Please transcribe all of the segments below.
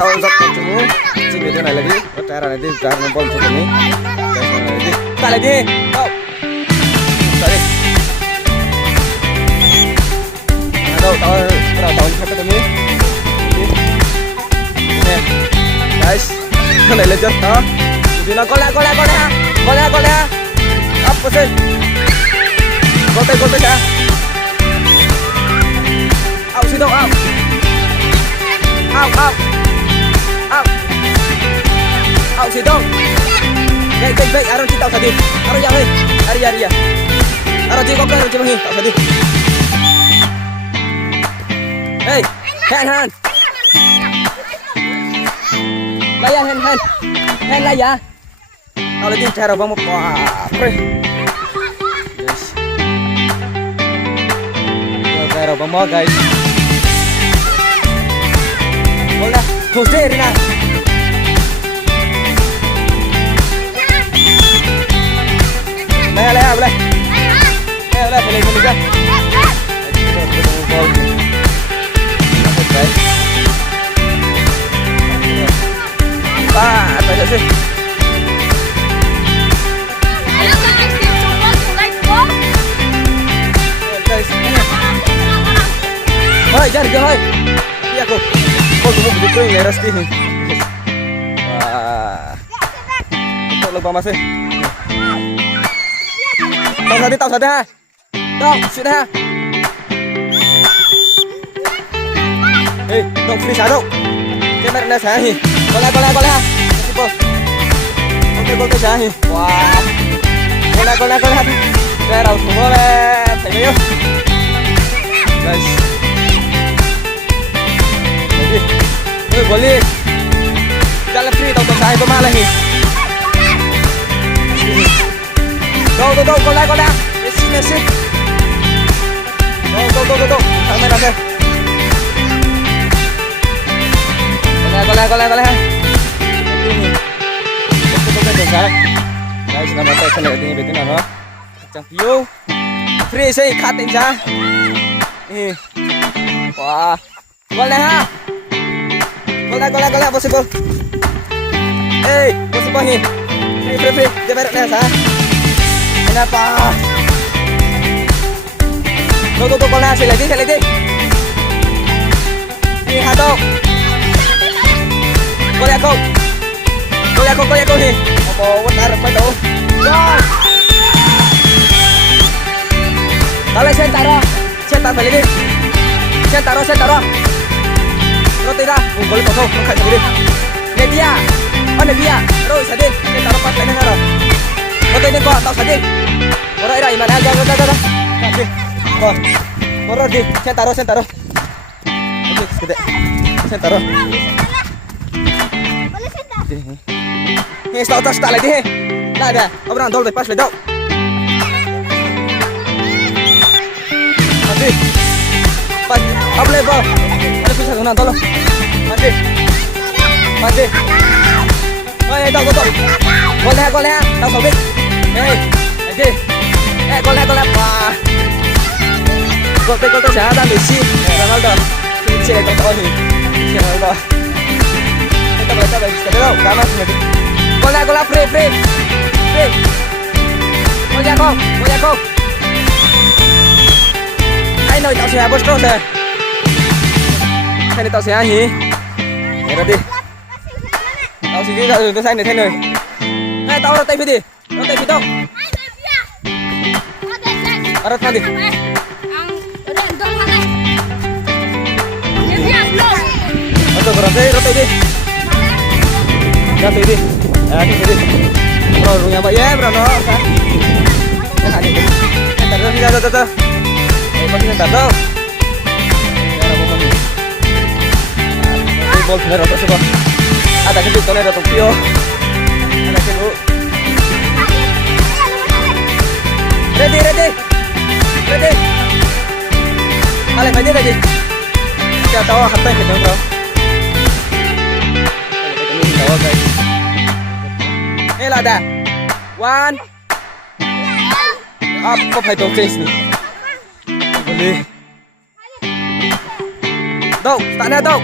kau dok cuma sini tu nak lagi cara nanti cara nombor tu ni tak lagi kau sorry tahu tahu siapa tu ni guys này lên chưa đó thì nó có lẽ up một giây có tay ra out xin đâu out xin đâu vậy Aaron chỉ tạo tadi Aaron yang Aria Aaron chỉ có cái Aaron chỉ mang tạo tadi hey hand layan hand layan kalau dia cara bang pre yes cara bang guys bola Jose Rina leh boleh apa aja sih? Ayo guys, coba like bom. Guys, hoi jangan hoi. Iya aku. Kau tunggu begitu yang leras ini. Wah. Untuk lupa masih. Tahu tadi ha. Tahu sudah ha. Dong free shadow. Kamera na sahi. Boleh ha. Masih bos. Oke sahi. Wah. Boleh ha. Saya raut boleh. Tengok yuk. Guys. Jadi. Boleh. Jalan free tahu sahi pemalah ni. Tuh, boleh. Messi. Tuh. Kamera saya. Boleh ha. Guys, selamat datang di betul nama. Macam view. Free saya katin jah. Wah. Boleh ha. Boleh possible. Possible ni. Free. Dia berat dah sah. Kenapa? Tuh, boleh sekali lagi. Ni hado. Boleh aku ni. Apa benar betul? Gol. Kalau sentar balik ni. Sentar. Roti dah. Boleh kosong. Makan sendiri. Nebia. Terus sedih. Sentar pas lain haro. Roti ni kau tak sedih. Orang ira iman aja. Dah. Okey. Orang di. Sentar. Okey, sedih. Sentar. Ni start lagi. Lah dah. Abang dol pas le dau. Mati. Pas able ba. Ada pisah guna dol. Mati. Dau. Boleh. Tau sobik. Aje. Boleh. Wah. Gol siapa Messi. Ronaldo. Sini tahu ni. Ronaldo. Kita bisa dulu. Kamu sendiri. Bola free. Mau jago. Anh nói tao sẽ bớt rồi. Thế này tao sẽ gì? Để ra đi. Tao sẽ đi ra cái xanh này thế này. Hey, tao ra tay phía đi. Ra tay phía đâu? Ra tay đi. Ra tay đi. Bro, runya Pak ya, bro no. Kan ada. Entar. Pasti entar tuh. Bol bener atau coba. Ada kedut tone ada Tokyo. Ada kedut. Ready. Kalian aja lagi. Kita tahu apa yang kita bro. Tahu guys. Là đã. One. Up phải tổ face này. Boleh. Đâu, tak ada đâu.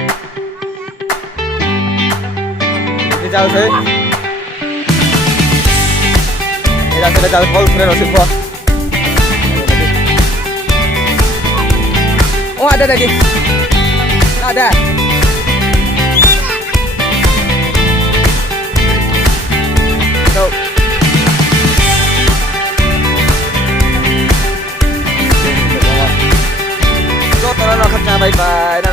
Đi chào thế. Đi ra kita jalan pol keren osip gua. Oh ada lagi. Ada. So. So, tara na bye bye.